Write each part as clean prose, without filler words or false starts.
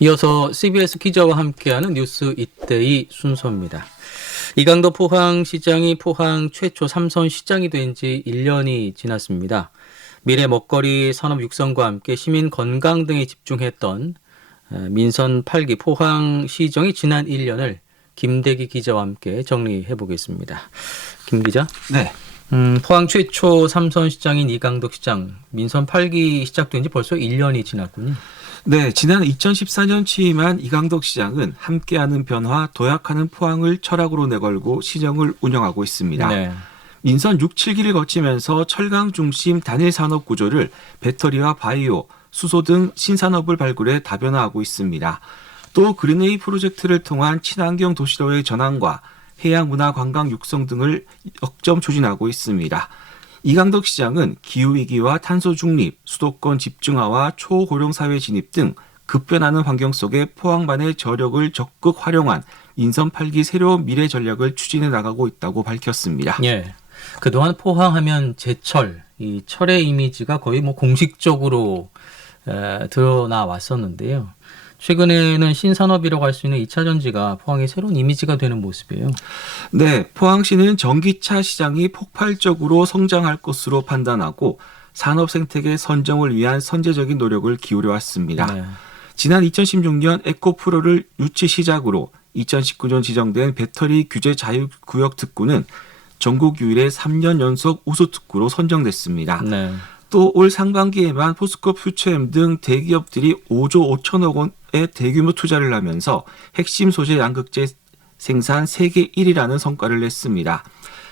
이어서 CBS 기자와 함께하는 뉴스 이때이 순서입니다. 이강도 포항시장이 포항 최초 삼선 시장이 된 지 1년이 지났습니다. 미래 먹거리 산업 육성과 함께 시민 건강 등에 집중했던 민선 8기 포항시정이 지난 1년을 김대기 기자와 함께 정리해 보겠습니다. 김 기자. 네. 포항 최초 삼선 시장인 이강덕 시장, 민선 8기 시작된 지 벌써 1년이 지났군요. 네, 지난 2014년 취임한 이강덕 시장은 함께하는 변화, 도약하는 포항을 철학으로 내걸고 시정을 운영하고 있습니다. 네. 민선 6, 7기를 거치면서 철강 중심 단일 산업 구조를 배터리와 바이오, 수소 등 신산업을 발굴해 다변화하고 있습니다. 또 그린웨이 프로젝트를 통한 친환경 도시로의 전환과 해양 문화 관광 육성 등을 역점 추진하고 있습니다. 이강덕 시장은 기후위기와 탄소 중립, 수도권 집중화와 초고령 사회 진입 등 급변하는 환경 속에 포항만의 저력을 적극 활용한 민선 8기 새로운 미래 전략을 추진해 나가고 있다고 밝혔습니다. 예. 그동안 포항하면 제철, 이 철의 이미지가 거의 공식적으로 드러나 왔었는데요. 최근에는 신산업이라고 할 수 있는 2차 전지가 포항의 새로운 이미지가 되는 모습이에요. 네, 포항시는 전기차 시장이 폭발적으로 성장할 것으로 판단하고 산업 생태계 선정을 위한 선제적인 노력을 기울여 왔습니다. 네. 지난 2016년 에코프로를 유치 시작으로 2019년 지정된 배터리 규제 자유구역 특구는 전국 유일의 3년 연속 우수 특구로 선정됐습니다. 네. 또 올 상반기에만 포스코 퓨처엠 등 대기업들이 5조 5천억 원의 대규모 투자를 하면서 핵심 소재 양극재 생산 세계 1위라는 성과를 냈습니다.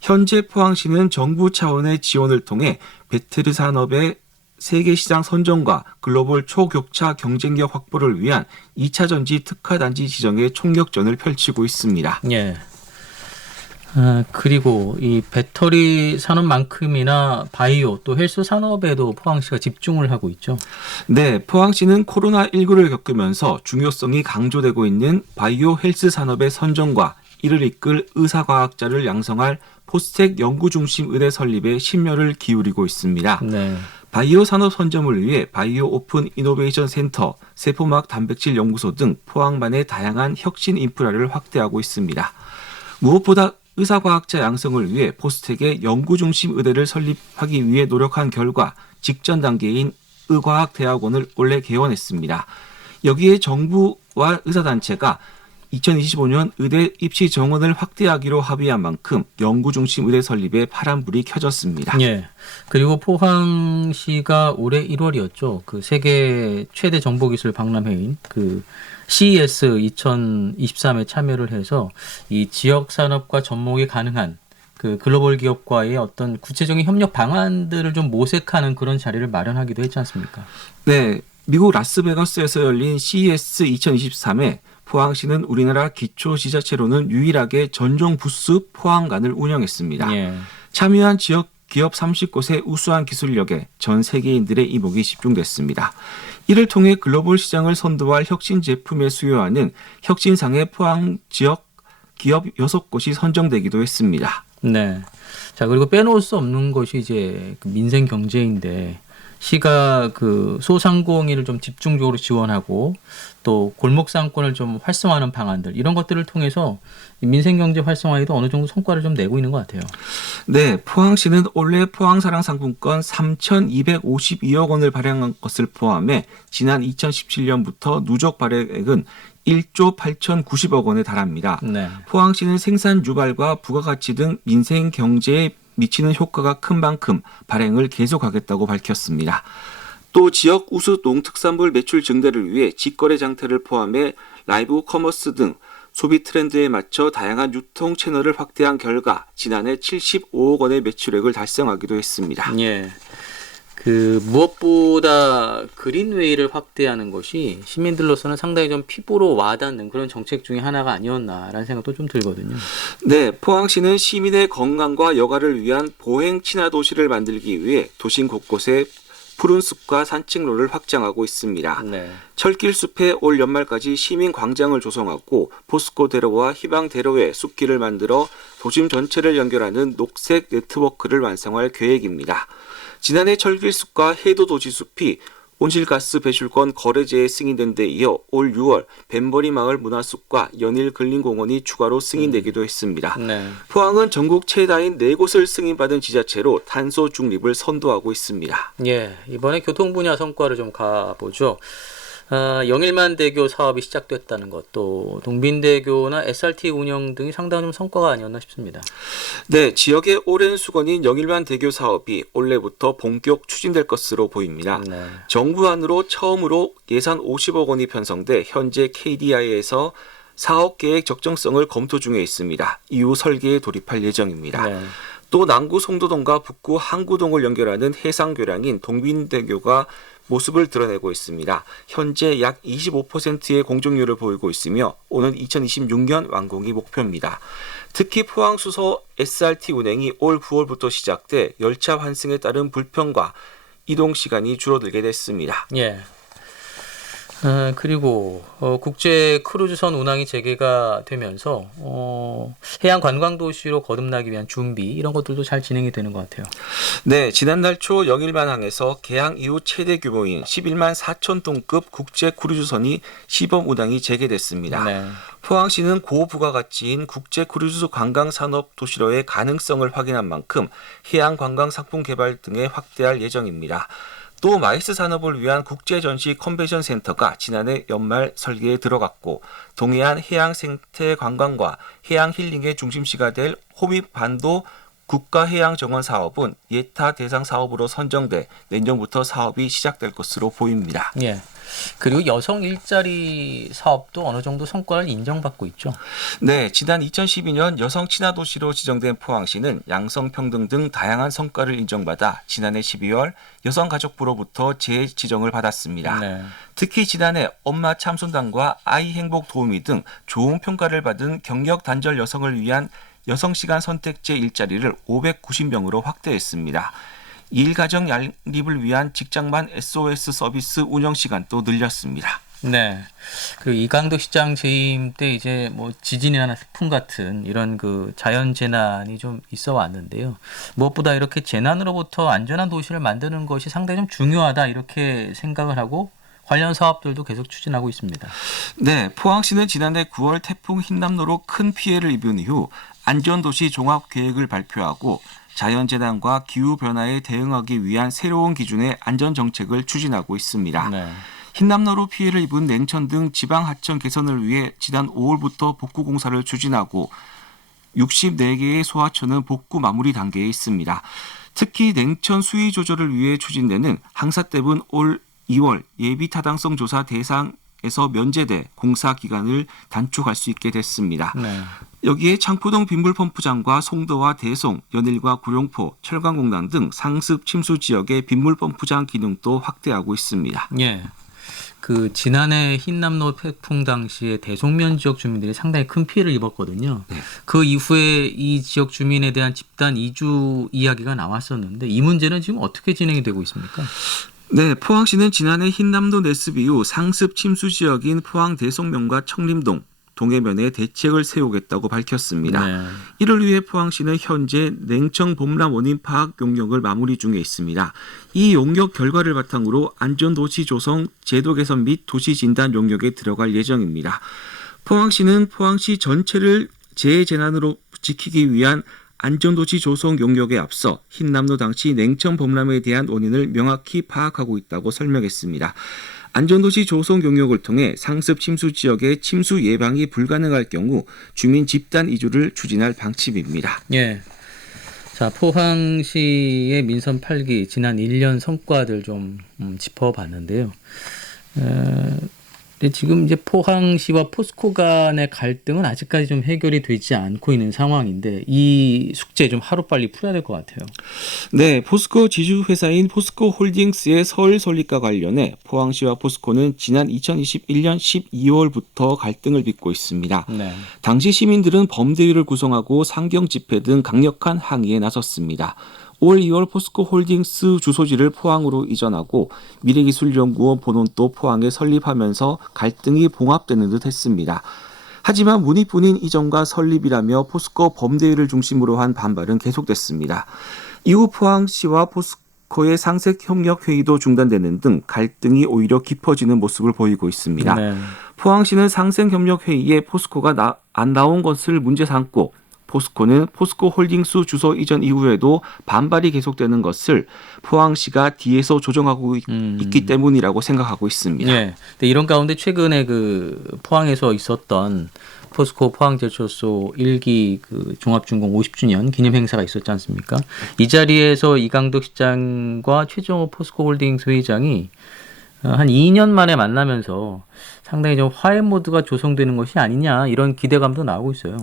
현재 포항시는 정부 차원의 지원을 통해 배터리 산업의 세계 시장 선정과 글로벌 초격차 경쟁력 확보를 위한 2차 전지 특화단지 지정에 총력전을 펼치고 있습니다. 예. 그리고 이 배터리 산업만큼이나 바이오 또 헬스 산업에도 포항시가 집중을 하고 있죠. 네, 포항시는 코로나19를 겪으면서 중요성이 강조되고 있는 바이오 헬스 산업의 선정과 이를 이끌 의사과학자를 양성할 포스텍 연구중심 의대 설립에 심혈을 기울이고 있습니다. 네. 바이오 산업 선점을 위해 바이오 오픈 이노베이션 센터, 세포막 단백질 연구소 등 포항만의 다양한 혁신 인프라를 확대하고 있습니다. 무엇보다 의사과학자 양성을 위해 포스텍의 연구중심 의대를 설립하기 위해 노력한 결과 직전 단계인 의과학대학원을 올해 개원했습니다. 여기에 정부와 의사단체가 2025년 의대 입시 정원을 확대하기로 합의한 만큼 연구중심 의대 설립에 파란불이 켜졌습니다. 예. 그리고 포항시가 올해 1월이었죠. 그 세계 최대 정보기술 박람회인 그 CES 2023에 참여를 해서 이 지역 산업과 접목이 가능한 그 글로벌 기업과의 어떤 구체적인 협력 방안들을 좀 모색하는 그런 자리를 마련하기도 했지 않습니까? 네, 미국 라스베가스에서 열린 CES 2023에 포항시는 우리나라 기초지자체로는 유일하게 전용 부스 포항관을 운영했습니다. 예. 참여한 지역 기업 30곳의 우수한 기술력에 전 세계인들의 이목이 집중됐습니다. 이를 통해 글로벌 시장을 선도할 혁신 제품에 수요하는 혁신상의 포항 지역 기업 6곳이 선정되기도 했습니다. 네. 자, 그리고 빼놓을 수 없는 것이 이제 그 민생 경제인데 시가 그 소상공인을 좀 집중적으로 지원하고 또 골목 상권을 좀 활성화하는 방안들 이런 것들을 통해서 민생 경제 활성화에도 어느 정도 성과를 좀 내고 있는 것 같아요. 네, 포항시는 올해 포항사랑 상품권 3,252억 원을 발행한 것을 포함해 지난 2017년부터 누적 발행액은 1조 8,090억 원에 달합니다. 네. 포항시는 생산 유발과 부가가치 등 민생 경제에 미치는 효과가 큰 만큼 발행을 계속하겠다고 밝혔습니다. 또 지역 우수 농특산물 매출 증대를 위해 직거래 장터를 포함해 라이브 커머스 등 소비 트렌드에 맞춰 다양한 유통 채널을 확대한 결과 지난해 75억 원의 매출액을 달성하기도 했습니다. 예. 그 무엇보다 그린웨이를 확대하는 것이 시민들로서는 상당히 좀 피부로 와닿는 그런 정책 중에 하나가 아니었나라는 생각도 좀 들거든요. 네, 포항시는 시민의 건강과 여가를 위한 보행 친화 도시를 만들기 위해 도심 곳곳에 푸른 숲과 산책로를 확장하고 있습니다. 네. 철길숲에 올 연말까지 시민 광장을 조성하고 포스코 대로와 희망 대로에 숲길을 만들어 도심 전체를 연결하는 녹색 네트워크를 완성할 계획입니다. 지난해 철길숲과 해도 도시숲이 온실가스 배출권 거래제에 승인된 데 이어 올 6월 뱀버리 마을 문화숲과 연일 근린공원이 추가로 승인되기도 했습니다. 네. 포항은 전국 최다인 4곳을 승인받은 지자체로 탄소 중립을 선도하고 있습니다. 예, 이번에 교통 분야 성과를 좀 가보죠. 영일만대교 사업이 시작됐다는 것, 또 동빈대교나 SRT 운영 등이 상당히 좀 성과가 아니었나 싶습니다. 네, 지역의 오랜 수건인 영일만대교 사업이 올해부터 본격 추진될 것으로 보입니다. 네. 정부안으로 처음으로 예산 50억 원이 편성돼 현재 KDI에서 사업 계획 적정성을 검토 중에 있습니다. 이후 설계에 돌입할 예정입니다. 네. 또 남구 송도동과 북구 항구동을 연결하는 해상교량인 동빈대교가 모습을 드러내고 있습니다. 현재 약 25%의 공정률을 보이고 있으며 오는 2026년 완공이 목표입니다. 특히 포항 수소 SRT 운행이 올 9월부터 시작돼 열차 환승에 따른 불편과 이동 시간이 줄어들게 됐습니다. 예. 그리고 국제 크루즈선 운항이 재개가 되면서 해양 관광 도시로 거듭나기 위한 준비 이런 것들도 잘 진행이 되는 것 같아요. 네, 지난달 초 영일만항에서 개항 이후 최대 규모인 11만 4천 톤급 국제 크루즈선이 시범 운항이 재개됐습니다. 네. 포항시는 고부가가치인 국제 크루즈 관광 산업 도시로의 가능성을 확인한 만큼 해양 관광 상품 개발 등에 확대할 예정입니다. 또 마이스 산업을 위한 국제전시 컨벤션 센터가 지난해 연말 설계에 들어갔고 동해안 해양 생태 관광과 해양 힐링의 중심지가 될 호미반도 국가해양정원 사업은 예타 대상 사업으로 선정돼 내년부터 사업이 시작될 것으로 보입니다. 예. 그리고 여성 일자리 사업도 어느 정도 성과를 인정받고 있죠. 네, 지난 2012년 여성 친화 도시로 지정된 포항시는 양성평등 등 다양한 성과를 인정받아 지난해 12월 여성가족부로부터 재지정을 받았습니다. 네. 특히 지난해 엄마 참손당과 아이 행복 도우미 등 좋은 평가를 받은 경력 단절 여성을 위한 여성시간 선택제 일자리를 590명으로 확대했습니다. 일가정 양립을 위한 직장만 SOS 서비스 운영 시간도 늘렸습니다. 네. 그리고 이강도 시장 재임 때 이제 뭐 지진이나 태풍 같은 이런 그 자연 재난이 좀 있어 왔는데요. 무엇보다 이렇게 재난으로부터 안전한 도시를 만드는 것이 상당히 좀 중요하다 이렇게 생각을 하고 관련 사업들도 계속 추진하고 있습니다. 네, 포항시는 지난해 9월 태풍 흰남노로 큰 피해를 입은 이후 안전도시 종합계획을 발표하고 자연재난과 기후변화에 대응하기 위한 새로운 기준의 안전정책을 추진하고 있습니다. 네. 흰남노로 피해를 입은 냉천 등 지방하천 개선을 위해 지난 5월부터 복구 공사를 추진하고 64개의 소하천은 복구 마무리 단계에 있습니다. 특히 냉천 수위 조절을 위해 추진되는 항사댐은 올 2월 예비 타당성 조사 대상에서 면제돼 공사 기간을 단축할 수 있게 됐습니다. 네. 여기에 창포동 빗물펌프장과 송도와 대송, 연일과 구룡포, 철강공단 등 상습 침수 지역의 빗물펌프장 기능도 확대하고 있습니다. 예. 그 지난해 흰남노 태풍 당시에 대송면 지역 주민들이 상당히 큰 피해를 입었거든요. 네. 그 이후에 이 지역 주민에 대한 집단 이주 이야기가 나왔었는데 이 문제는 지금 어떻게 진행이 되고 있습니까? 네, 포항시는 지난해 흰남도 내습 이후 상습 침수 지역인 포항 대송면과 청림동, 동해면에 대책을 세우겠다고 밝혔습니다. 네. 이를 위해 포항시는 현재 냉청 범람 원인 파악 용역을 마무리 중에 있습니다. 이 용역 결과를 바탕으로 안전도시 조성, 제도 개선 및 도시 진단 용역에 들어갈 예정입니다. 포항시는 포항시 전체를 재해재난으로 지키기 위한 안전도시 조성 용역에 앞서 흰남노 당시 냉청 범람에 대한 원인을 명확히 파악하고 있다고 설명했습니다. 안전도시 조성 용역을 통해 상습 침수 지역의 침수 예방이 불가능할 경우 주민 집단 이주를 추진할 방침입니다. 예. 자, 포항시의 민선 8기 지난 1년 성과들 좀 짚어봤는데요. 근데 지금 이제 포항시와 포스코 간의 갈등은 아직까지 좀 해결이 되지 않고 있는 상황인데 이 숙제 좀 하루빨리 풀어야 될 것 같아요. 네, 포스코 지주회사인 포스코 홀딩스의 서울 설립과 관련해 포항시와 포스코는 지난 2021년 12월부터 갈등을 빚고 있습니다. 네. 당시 시민들은 범대위를 구성하고 상경 집회 등 강력한 항의에 나섰습니다. 올 2월 포스코 홀딩스 주소지를 포항으로 이전하고 미래기술연구원 본원도 포항에 설립하면서 갈등이 봉합되는 듯 했습니다. 하지만 문의뿐인 이전과 설립이라며 포스코 범대위를 중심으로 한 반발은 계속됐습니다. 이후 포항시와 포스코의 상생 협력 회의도 중단되는 등 갈등이 오히려 깊어지는 모습을 보이고 있습니다. 네. 포항시는 상생 협력 회의에 포스코가 안 나온 것을 문제 삼고 포스코는 포스코홀딩스 주소 이전 이후에도 반발이 계속되는 것을 포항시가 뒤에서 조정하고 있기 때문이라고 생각하고 있습니다. 네. 근데 이런 가운데 최근에 그 포항에서 있었던 포스코 포항제철소 1기 그 종합준공 50주년 기념 행사가 있었지 않습니까? 이 자리에서 이강덕 시장과 최정호 포스코홀딩스 회장이 한 2년 만에 만나면서 상당히 좀 화해 모드가 조성되는 것이 아니냐 이런 기대감도 나오고 있어요.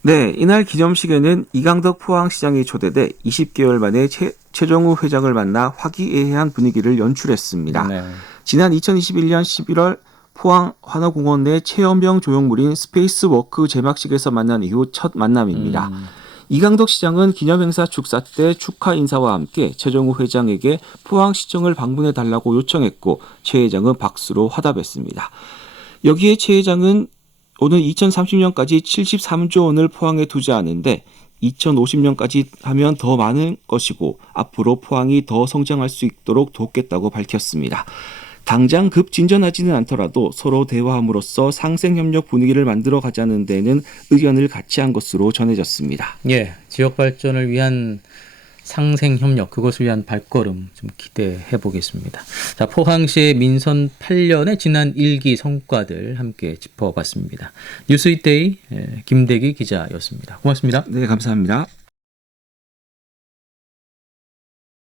네, 이날 기념식에는 이강덕 포항시장이 초대돼 20개월 만에 최정우 회장을 만나 화기애애한 분위기를 연출했습니다. 네. 지난 2021년 11월 포항 환호공원 내 체험형 조형물인 스페이스워크 제막식에서 만난 이후 첫 만남입니다. 이강덕 시장은 기념행사 축사 때 축하 인사와 함께 최정우 회장에게 포항시청을 방문해 달라고 요청했고 최 회장은 박수로 화답했습니다. 여기에 최 회장은 오는 2030년까지 73조 원을 포항에 투자하는데 2050년까지 하면 더 많은 것이고 앞으로 포항이 더 성장할 수 있도록 돕겠다고 밝혔습니다. 당장 급 진전하지는 않더라도 서로 대화함으로써 상생협력 분위기를 만들어 가자는 데는 의견을 같이 한 것으로 전해졌습니다. 예, 지역 발전을 위한 상생 협력, 그것을 위한 발걸음 좀 기대해 보겠습니다. 자, 포항시의 민선 8년의 지난 1기 성과들 함께 짚어봤습니다. 뉴스윗데이 김대기 기자였습니다. 고맙습니다. 네, 감사합니다.